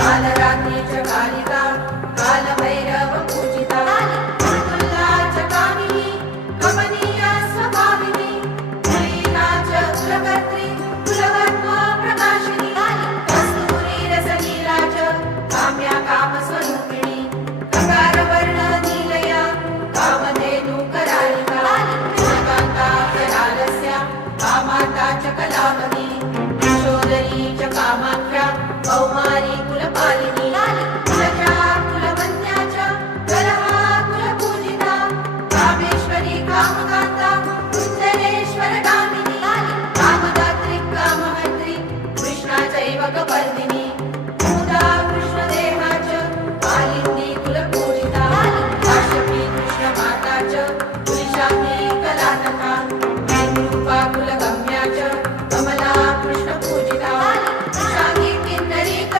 कालरात्री च कालिका कालभैरव पूजिता तुल्ला च कामिनी कमनीया स्वभाविनी लीला च कुलकर्त्री कुलकर्म प्रकाशिनी कस्तूरी रसलीला च काम्या कामस्वरूपिणी ककारवर्ण नीलया कामधेनु करालिका कान्ता करालस्या कामाता च कलावती यशोदरी च कामाख्या कौमारी कुलपालिनी